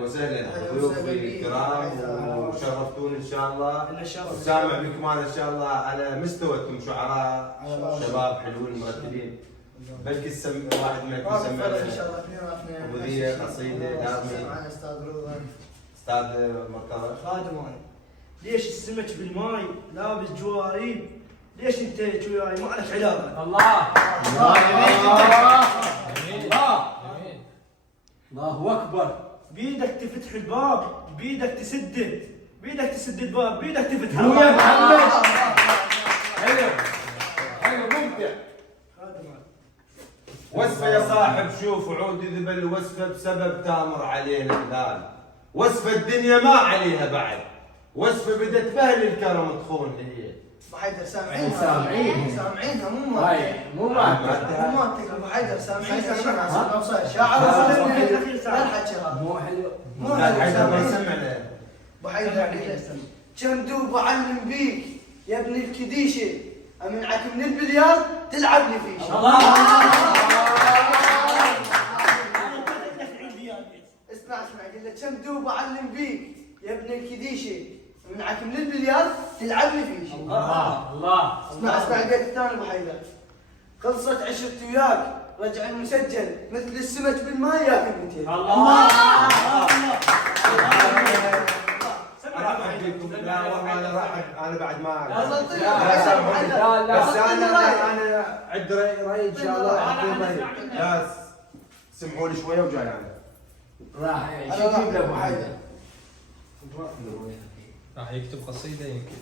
اهلا وسهلا ضيوفي الكرام وشرفتوني ان شاء الله. سامع بكم هذا ان شاء الله على مستوىكم شعراء شباب حلوين مرتبين. بلكي واحد منكم سمع ان شاء الله اثنين مذيع قصيده لازمي معنا استاذ روضان استاذ مرتضى خادم انا. ليش السمك بالماي لابس جواريب؟ ليش انت وياي ما لك علاقه؟ الله الله الله اكبر. بيدك تفتح الباب، بيدك تسده، بيدك تسد الباب، بيدك تفتح مو يا الباب. محمد. حلو حلو ممتع. وصفة يا صاحب شوف عود ذبل وصفة بسبب تامر علينا هلال. وصفة الدنيا ما عليها بعد. وصفة بدت بأهل الكرم تخون هي. ابو حيدر سامعينها سامعينها مو مو ماتك ابو حيدر سامعينها ما صاير شاعر لا الحكي هذا مو حلو. مو حيدر ما حلو. يسمعنا. ابو حيدر كم دوب اعلم بيك يا ابن الكديشه امنعك من البليار تلعب لي فيه. اسمع قل له كم دوب اعلم بيك يا ابن الكديشه امنعك من البليار تلعب لي فيه. الله اسمع البيت الثاني ابو حيدر. خلصت عشرتي وياك رجع المسجل مثل السمك بالماء ياكل متين. الله لا والله انا راح انا بعد ما بس انا عد راي ان شاء الله عندي راي. لا سمحوا لي شويه وجاي انا. راح يجيب له ابو حيدر. راح يكتب قصيده يمكن.